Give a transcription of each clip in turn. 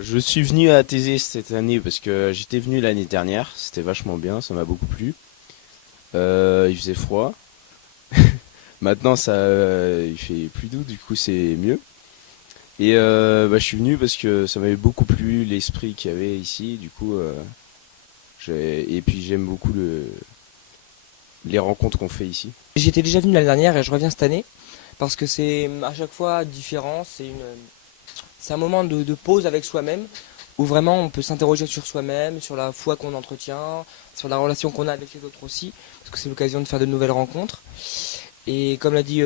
Je suis venu à Thésée cette année parce que j'étais venu l'année dernière. C'était vachement bien, ça m'a beaucoup plu. Il faisait froid. Maintenant, il fait plus doux, du coup, c'est mieux. Et je suis venu parce que ça m'avait beaucoup plu l'esprit qu'il y avait ici. Du coup, et puis j'aime beaucoup les rencontres qu'on fait ici. J'étais déjà venu l'année dernière et je reviens cette année parce que c'est à chaque fois différent. C'est un moment de pause avec soi-même où vraiment on peut s'interroger sur soi-même, sur la foi qu'on entretient, sur la relation qu'on a avec les autres aussi, parce que c'est l'occasion de faire de nouvelles rencontres. Et comme l'a dit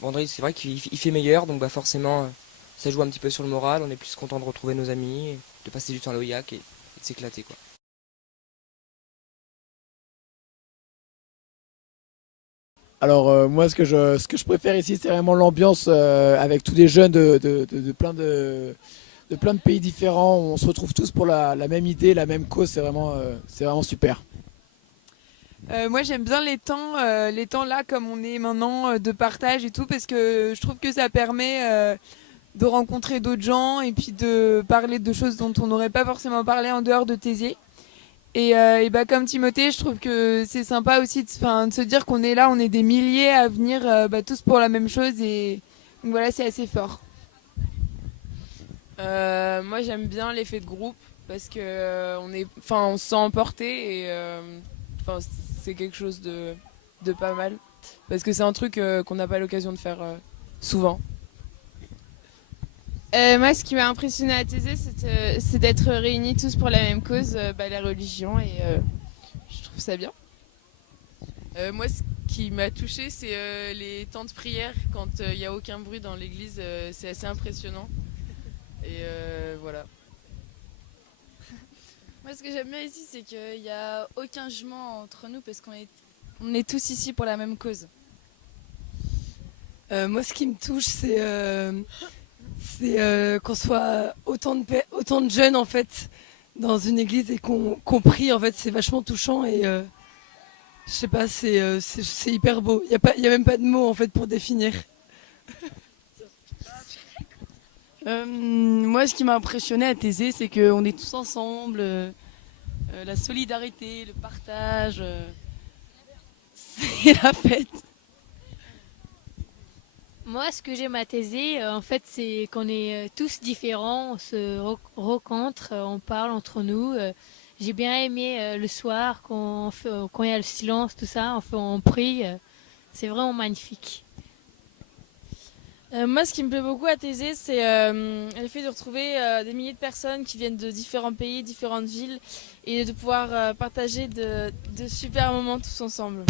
Vendredi, c'est vrai qu'il fait meilleur, donc forcément ça joue un petit peu sur le moral. On est plus content de retrouver nos amis, de passer du temps à l'Oyac et de s'éclater quoi. Alors moi ce que je préfère ici c'est vraiment l'ambiance avec tous des jeunes de plein de pays différents. On se retrouve tous pour la même idée, la même cause. C'est vraiment super. Moi j'aime bien les temps là comme on est maintenant de partage et tout parce que je trouve que ça permet de rencontrer d'autres gens et puis de parler de choses dont on n'aurait pas forcément parlé en dehors de Thésée. Comme Timothée, je trouve que c'est sympa aussi de se dire qu'on est là, on est des milliers à venir tous pour la même chose et donc voilà c'est assez fort. Moi j'aime bien l'effet de groupe parce que on se sent emporté et c'est quelque chose de pas mal parce que c'est un truc qu'on n'a pas l'occasion de faire souvent. Moi, ce qui m'a impressionné à Thésée, c'est d'être réunis tous pour la même cause, la religion, et je trouve ça bien. Moi ce qui m'a touché c'est les temps de prière quand il n'y a aucun bruit dans l'église, c'est assez impressionnant et voilà. Moi, ce que j'aime bien ici, c'est qu'il n'y a aucun jugement entre nous parce on est tous ici pour la même cause. Moi, ce qui me touche, c'est qu'on soit autant de jeunes en fait dans une église et qu'on prie. En fait, c'est vachement touchant et je sais pas, c'est hyper beau. Il y a même pas de mots en fait pour définir. Moi, ce qui m'a impressionné à Thésée, c'est qu'on est tous ensemble, la solidarité, le partage, c'est la fête. Moi, ce que j'aime à Thésée, en fait, c'est qu'on est tous différents, on se rencontre, on parle entre nous. J'ai bien aimé le soir, quand il y a le silence, tout ça, on prie. C'est vraiment magnifique. Moi, ce qui me plaît beaucoup à Thésée, c'est le fait de retrouver des milliers de personnes qui viennent de différents pays, différentes villes, et de pouvoir partager de super moments tous ensemble.